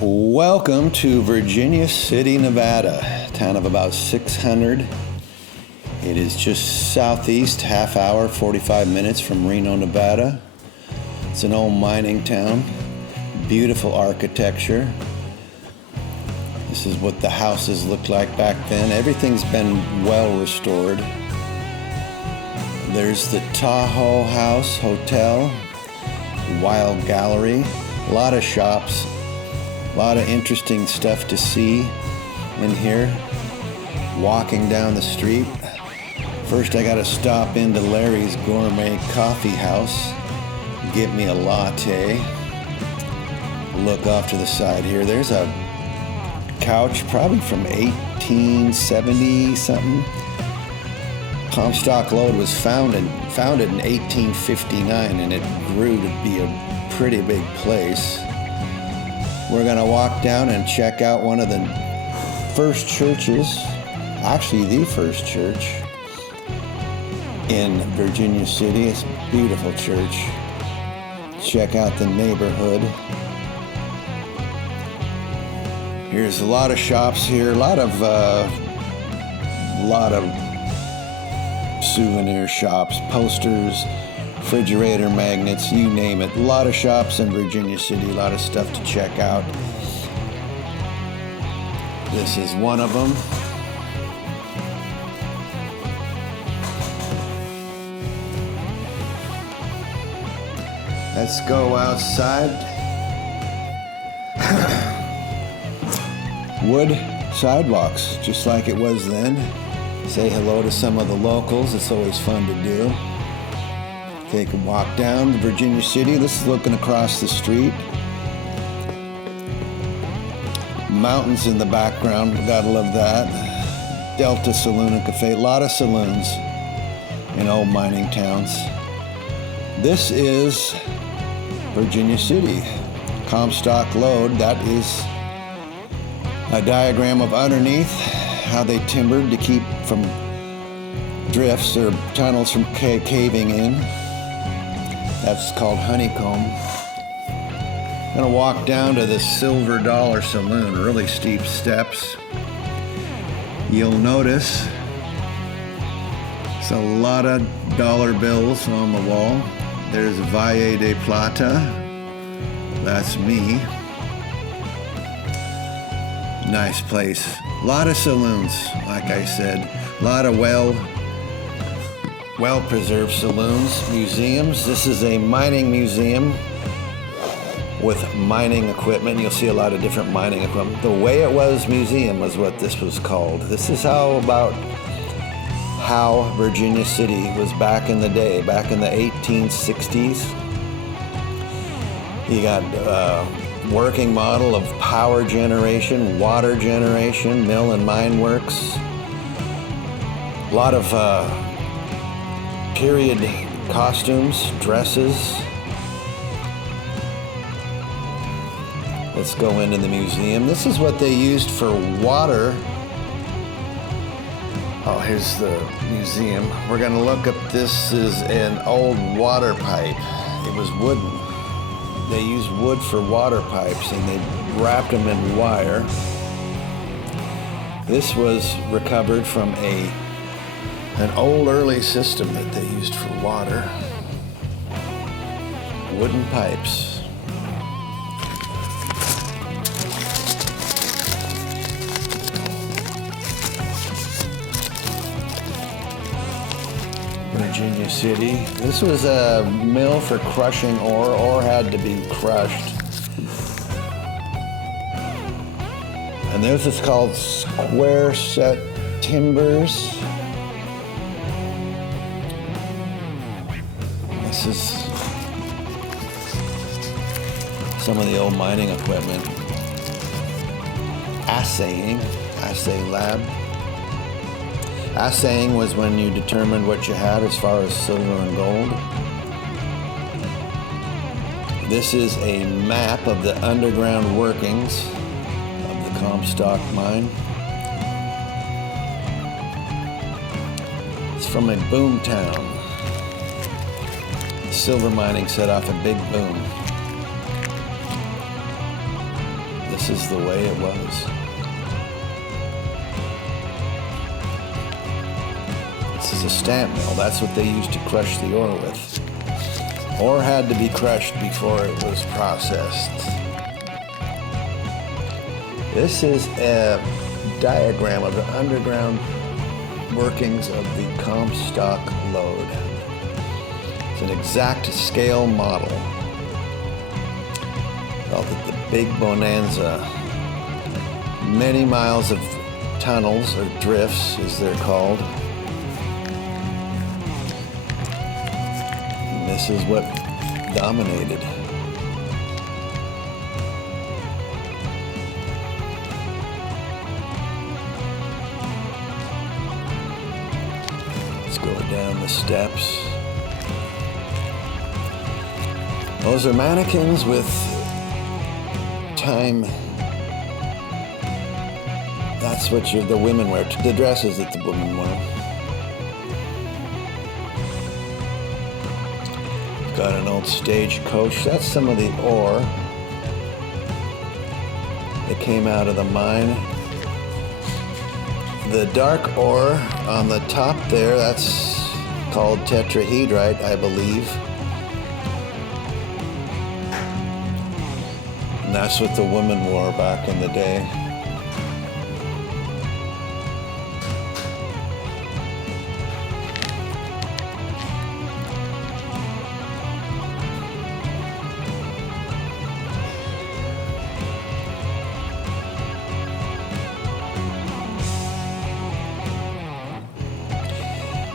Welcome to Virginia City, Nevada, a town of about 600. It is just southeast, half hour, 45 minutes from Reno, Nevada. It's an old mining town, beautiful architecture. This is what the houses looked like back then. Everything's been well restored. There's the Tahoe House Hotel, Wild Gallery, a lot of shops. A lot of interesting stuff to see in here. Walking down the street. First I gotta stop into Larry's Gourmet Coffee House. Get me a latte. Look off to the side here. There's a couch probably from 1870 something. Comstock Lode was founded in 1859 and it grew to be a pretty big place. We're going to walk down and check out one of the first churches, actually the first church in Virginia City. It's a beautiful church. Check out the neighborhood. Here's a lot of shops here, a lot of souvenir shops, posters, refrigerator magnets, you name it. A lot of shops in Virginia City, a lot of stuff to check out. This is one of them. Let's go outside. Wood sidewalks, just like it was then. Say hello to some of the locals, it's always fun to do. Take a walk down to Virginia City. This is looking across the street. Mountains in the background, gotta love that. Delta Saloon and Cafe, a lot of saloons in old mining towns. This is Virginia City. Comstock Lode, that is a diagram of underneath how they timbered to keep from drifts or tunnels from caving in. That's called honeycomb. I'm gonna walk down to the Silver Dollar Saloon, really steep steps. You'll notice it's a lot of dollar bills on the wall. There's Valle de Plata. That's me. Nice place. A lot of saloons, like I said. A lot of well-preserved saloons, museums. This is a mining museum with mining equipment. You'll see a lot of different mining equipment. The Way It Was Museum was what this was called. This is how Virginia City was back in the day, back in the 1860s. You got working model of power generation, water generation, mill and mine works. A lot of period costumes, dresses. Let's go into the museum. This is what they used for water. Oh, here's the museum. We're gonna look up, this is an old water pipe. It was wooden. They used wood for water pipes and they wrapped them in wire. This was recovered from an old early system that they used for water. Wooden pipes. Virginia City. This was a mill for crushing ore. Ore had to be crushed. And this is called square set timbers. This is some of the old mining equipment. Assay lab. Assaying was when you determined what you had as far as silver and gold. This is a map of the underground workings of the Comstock mine. It's from a boom town. Silver mining set off a big boom. The This is the way it was. This is a stamp mill. That's what they used to crush the ore with. Ore had to be crushed before it was processed. This is a diagram of the underground workings of the Comstock lode. It's an exact scale model. Called it the Big Bonanza. Many miles of tunnels, or drifts as they're called. And this is what dominated. Let's go down the steps. Those are mannequins with time. That's what the women wear, the dresses that the women wear. Got an old stagecoach. That's some of the ore that came out of the mine. The dark ore on the top there, that's called tetrahedrite, I believe. And that's what the women wore back in the day.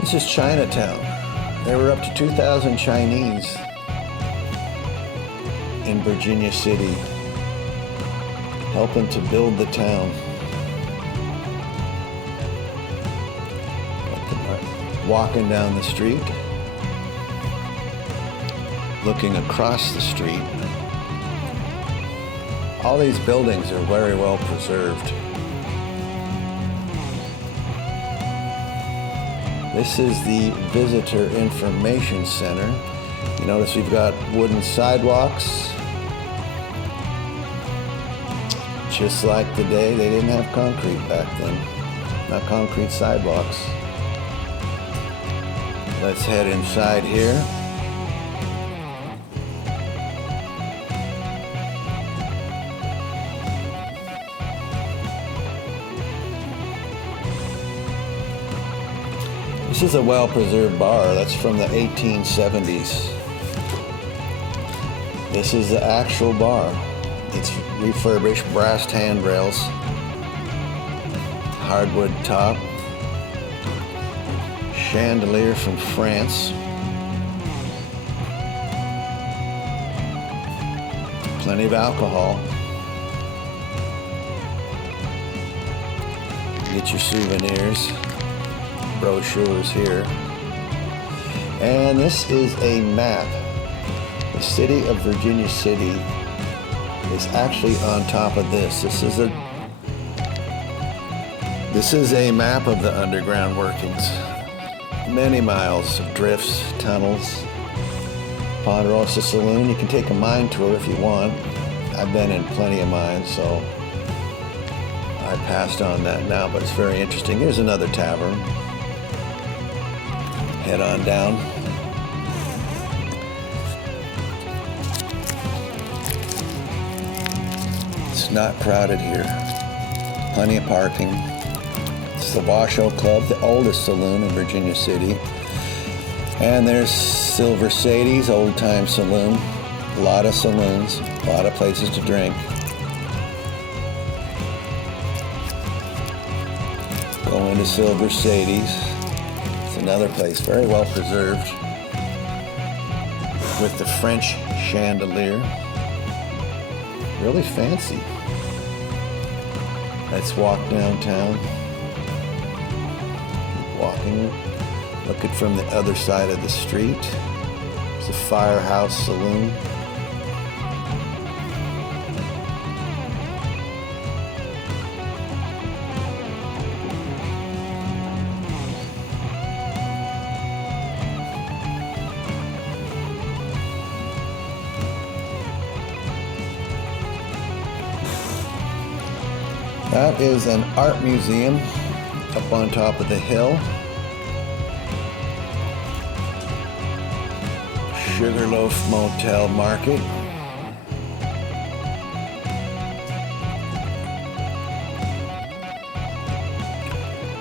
This is Chinatown. There were up to 2,000 Chinese in Virginia City, helping to build the town. Walking down the street, looking across the street. All these buildings are very well preserved. This is the Visitor Information Center. You notice we've got wooden sidewalks. Just like today, they didn't have concrete back then. Not concrete sidewalks. Let's head inside here. This is a well-preserved bar. That's from the 1870s. This is the actual bar. It's refurbished, brass handrails, hardwood top, chandelier from France, plenty of alcohol. Get your souvenirs, brochures here. And this is a map. The city of Virginia City is actually on top of this. This is a map of the underground workings. Many miles of drifts, tunnels. Ponderosa Saloon. You can take a mine tour if you want. I've been in plenty of mines, so I passed on that now, but it's very interesting. Here's another tavern. Head on down. It's not crowded here. Plenty of parking. It's the Washoe Club, the oldest saloon in Virginia City. And there's Silver Sadie's Old Time Saloon. A lot of saloons, a lot of places to drink. Go into Silver Sadie's. It's another place, very well preserved, with the French chandelier. Really fancy. Let's walk downtown. Keep walking. Look it from the other side of the street. It's a Firehouse Saloon. That is an art museum up on top of the hill. Sugarloaf Motel Market.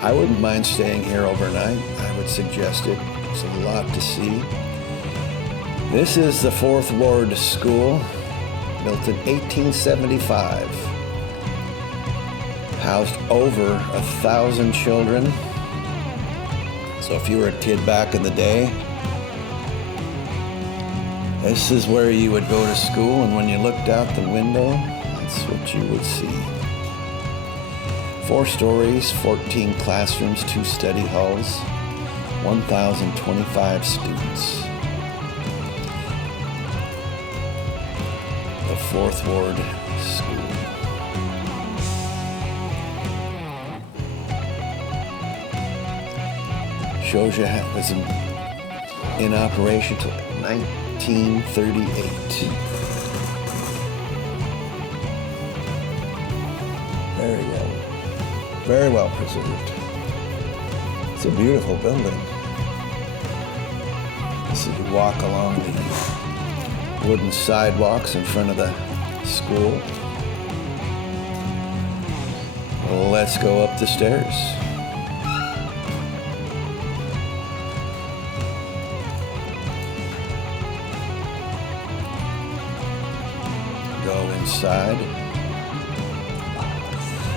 I wouldn't mind staying here overnight. I would suggest it. It's a lot to see. This is the Fourth Ward School, built in 1875. Housed over 1,000 children. So if you were a kid back in the day, this is where you would go to school, and when you looked out the window, that's what you would see. 4 stories, 14 classrooms, 2 study halls, 1,025 students. The Fourth Ward School. Shows you how it was in operation till 1938. Very well preserved. It's a beautiful building. As you walk along the wooden sidewalks in front of the school. Let's go up the stairs. Go inside.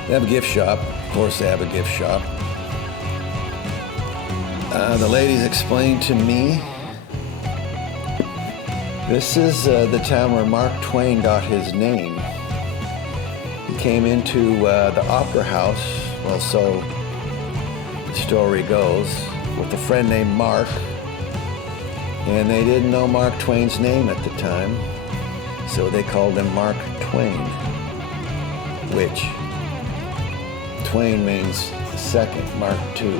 They have a gift shop. Of course they have a gift shop. The ladies explained to me, this is the town where Mark Twain got his name. He came into the opera house, well, so the story goes, with a friend named Mark, and they didn't know Mark Twain's name at the time, so they called him Mark Twain, which Twain means second, Mark II.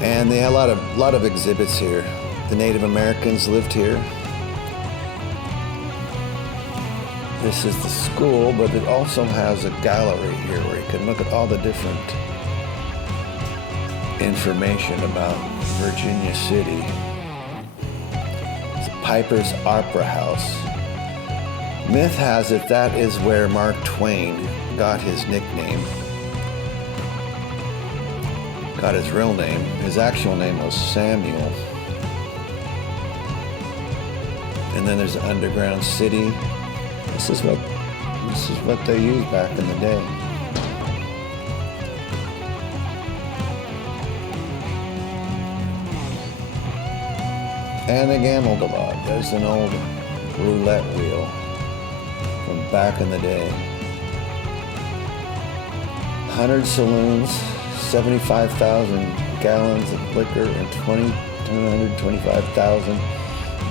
And they had a lot of exhibits here. The Native Americans lived here. This is the school, but it also has a gallery here where you can look at all the different information about Virginia City. It's Piper's Opera House. Myth has it that is where Mark Twain got his nickname. Got his real name. His actual name was Samuel. And then there's Underground City. This is what they used back in the day. And they gambled a lot. There's an old roulette wheel from back in the day. 100 saloons, 75,000 gallons of liquor, and 225,000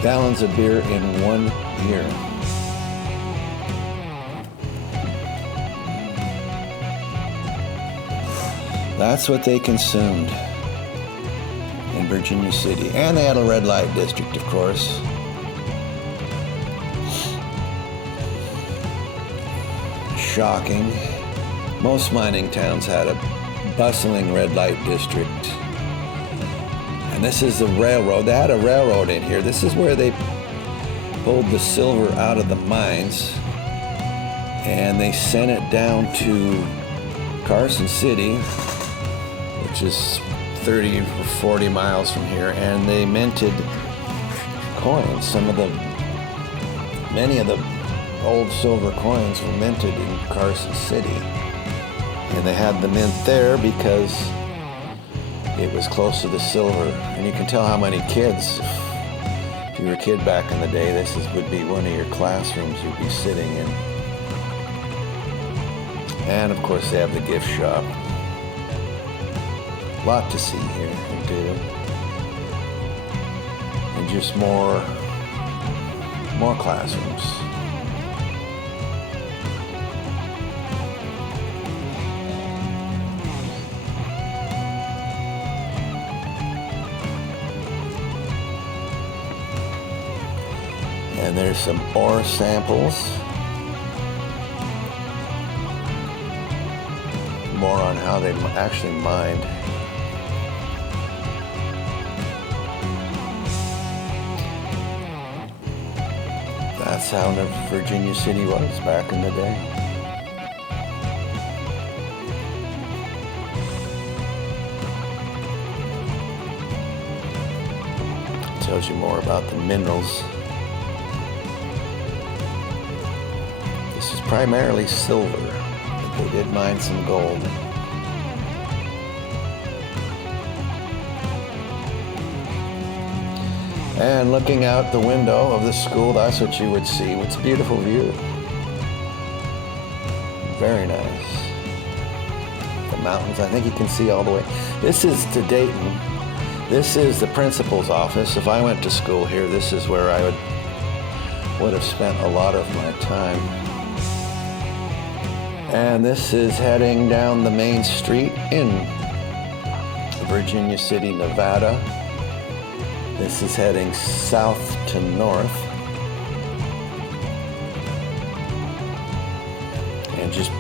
gallons of beer in 1 year. That's what they consumed in Virginia City. And they had a red light district, of course. Shocking. Most mining towns had a bustling red light district. And this is the railroad. They had a railroad in here. This is where they pulled the silver out of the mines, and they sent it down to Carson City, which is 30 or 40 miles from here, and they minted coins. Many of the old silver coins were minted in Carson City. And they had the mint there because it was close to the silver. And you can tell how many kids, if you were a kid back in the day, this would be one of your classrooms you'd be sitting in. And of course they have the gift shop. A lot to see here and do. And just more classrooms. And there's some ore samples. More on how they actually mined. That's how Virginia City was back in the day. Tells you more about the minerals. This is primarily silver, but they did mine some gold. And looking out the window of the school, that's what you would see. It's a beautiful view. Very nice. The mountains, I think you can see all the way. This is to Dayton. This is the principal's office. If I went to school here, this is where I would have spent a lot of my time. And this is heading down the main street in Virginia City, Nevada. This is heading south to north. And just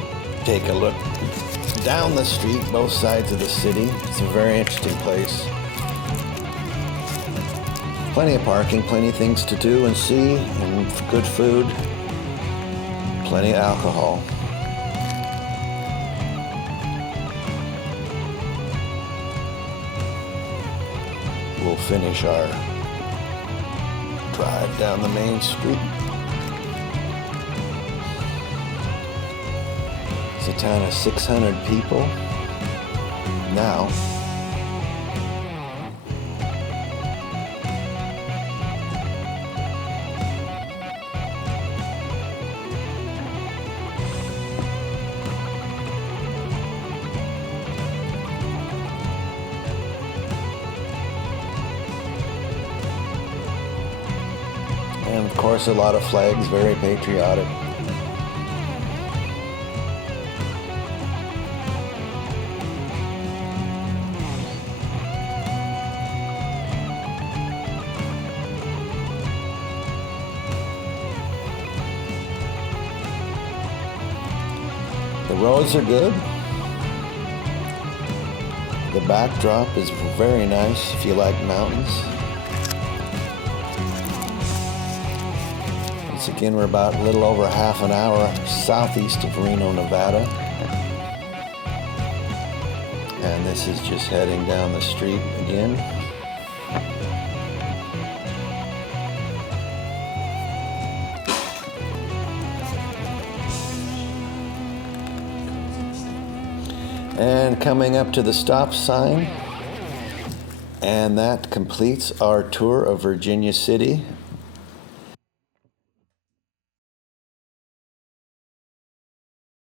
take a look down the street, both sides of the city. It's a very interesting place. Plenty of parking, plenty of things to do and see, and good food, plenty of alcohol. We'll finish our drive down the main street. It's a town of 600 people now. And of course, a lot of flags, very patriotic. The roads are good. The backdrop is very nice if you like mountains. Once again, we're about a little over half an hour southeast of Reno, Nevada. And this is just heading down the street again. And coming up to the stop sign. And that completes our tour of Virginia City.